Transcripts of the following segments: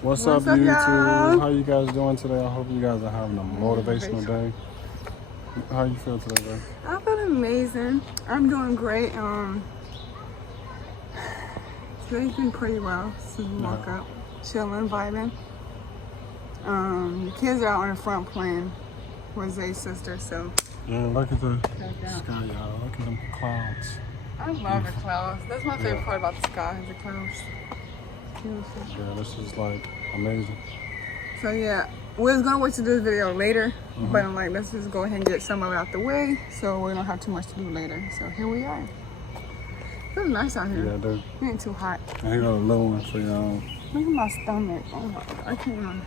What's up, YouTube? Y'all? How you guys doing today? I hope you guys are having a motivational day. How you feel today, babe? I feel amazing. I'm doing great. Today's been pretty well. So we woke up, chilling, vibing. The kids are out on the front playing with Zay's sister, so. Yeah, look at the sky, y'all. Look at them clouds. I love the clouds. That's my favorite part about the sky, the clouds. Yeah, this is like amazing. So yeah, we was gonna wait to do this video later, but I'm like, let's just go ahead and get some of it out the way so we don't have too much to do later. So here we are. Feels nice out here. Yeah, dude. It ain't too hot. I got a little one for y'all. Look at my stomach. Oh my God, I can't even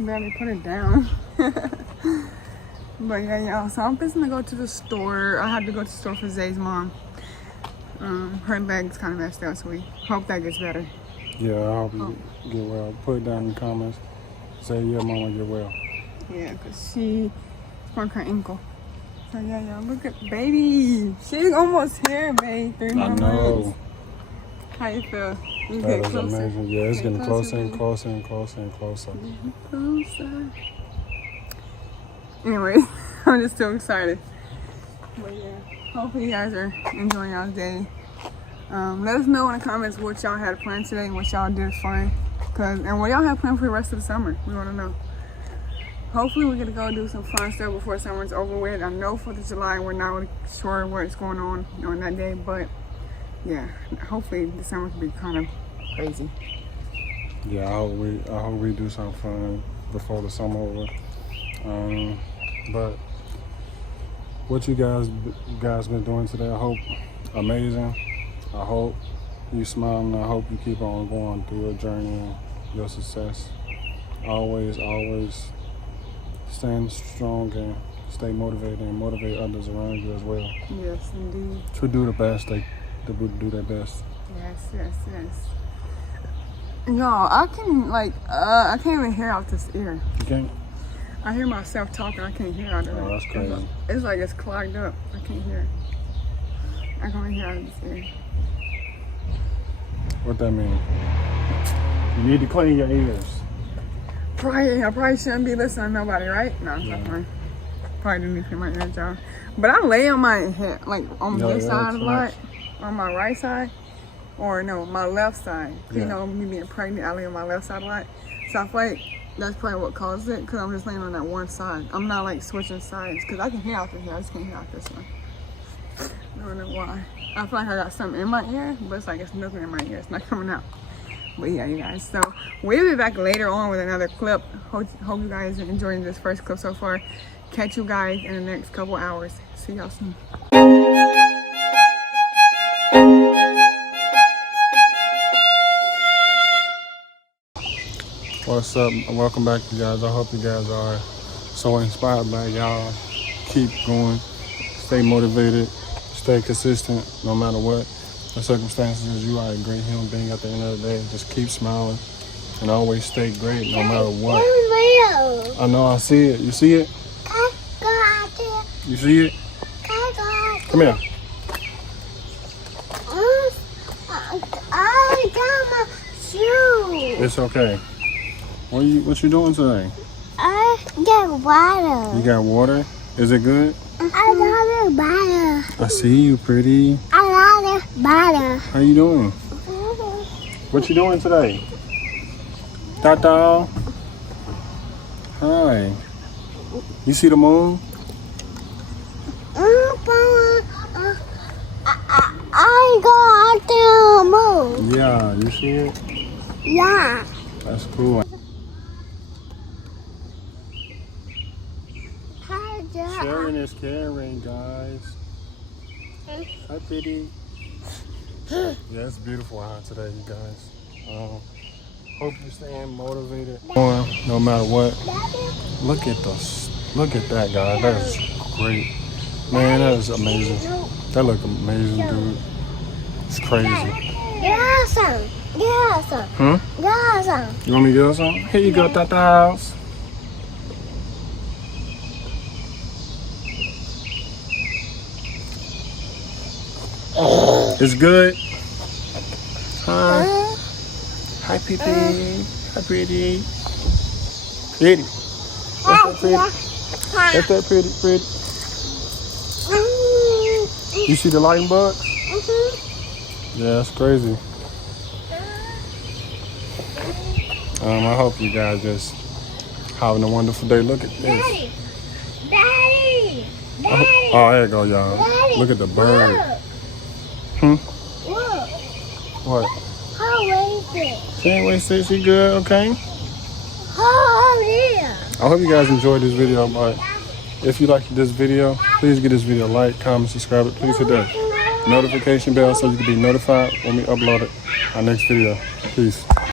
barely put it down. But yeah, y'all. So I'm just gonna go to the store. I had to go to the store for Zay's mom. Her leg's kind of messed up, so we hope that gets better. Yeah, I hope you get well. Put it down in the comments. Say your mama get well. Yeah, because she broke her ankle. So yeah, y'all, look at baby. She's almost here, babe. 3 more months. How you feel? You that get is closer. amazing. Yeah, it's getting closer and closer and closer and closer. Closer. Anyway, I'm just so excited. But yeah, hopefully you guys are enjoying y'all's day. Let us know in the comments what y'all had planned today and what y'all did fun. And what y'all have planned for the rest of the summer. We want to know. Hopefully we're going to go do some fun stuff before summer's over with. I know 4th of July we're not really sure what's going on that day. But yeah, hopefully the summer can be kind of crazy. Yeah, I hope we do something fun before the summer over. But what you guys been doing today, I hope amazing. I hope you smiling. I hope you keep on going through your journey and your success. Always stand strong and stay motivated and motivate others around you as well. Yes, indeed. To do the best, they do their best. Yes. Y'all, I can't even hear out this ear. You can't? I hear myself talking. I can't hear out of it. Oh, that's crazy. It's like it's clogged up. I can't hear. I can only hear out of this ear. What that mean? You need to clean your ears. I probably shouldn't be listening to nobody, right? No, it's not fine. Probably didn't need to my ears, y'all. But I lay on my head, like on this side a lot, on my right side, or no, my left side. You know, me being pregnant, I lay on my left side a lot. So I feel like that's probably what caused it, because I'm just laying on that one side. I'm not like switching sides, because I can hear out this here. I just can't hear out this one. I don't know why. I feel like I got something in my ear, but it's like it's nothing in my ear. It's not coming out. But yeah, you guys. So we'll be back later on with another clip. Hope you guys are enjoying this first clip so far. Catch you guys in the next couple hours. See y'all soon. What's up? Welcome back, you guys. I hope you guys are so inspired by y'all. Keep going. Stay motivated. Stay consistent no matter what the circumstances. You are a great human being at the end of the day. Just keep smiling and always stay great no matter what. I know, I see it. You see it? You see it? Come here. I got my shoe. It's okay. What you doing today? I got water. You got water? Is it good? I got water. I see you, pretty. I got water. How you doing? What you doing today? Tata. Hi. You see the moon? I got the moon. Yeah, you see it? Yeah. That's cool. Sharing is caring, guys. Hi, pretty. Yeah, it's beautiful out today, you guys. Hope you're staying motivated. No matter what. Look at that, guys. That is great. Man, that is amazing. That look amazing, dude. It's crazy. Yes. Huh? Yes. You want me to get us some? Here you go, Tata's. It's good. Hi. Hi, Pretty. Hi, Pretty. Pretty. That's that Pretty. That's that Pretty. Pretty. You see the lightning bugs? Yeah, that's crazy. I hope you guys just having a wonderful day. Look at this. Daddy. Oh, there you go, y'all. Look at the bird. Look. What? How is it? She ain't wasted. She good, okay? Oh, yeah. I hope you guys enjoyed this video, but if you liked this video, please give this video a like, comment, subscribe it. Please hit that notification bell so you can be notified when we upload it, our next video. Peace.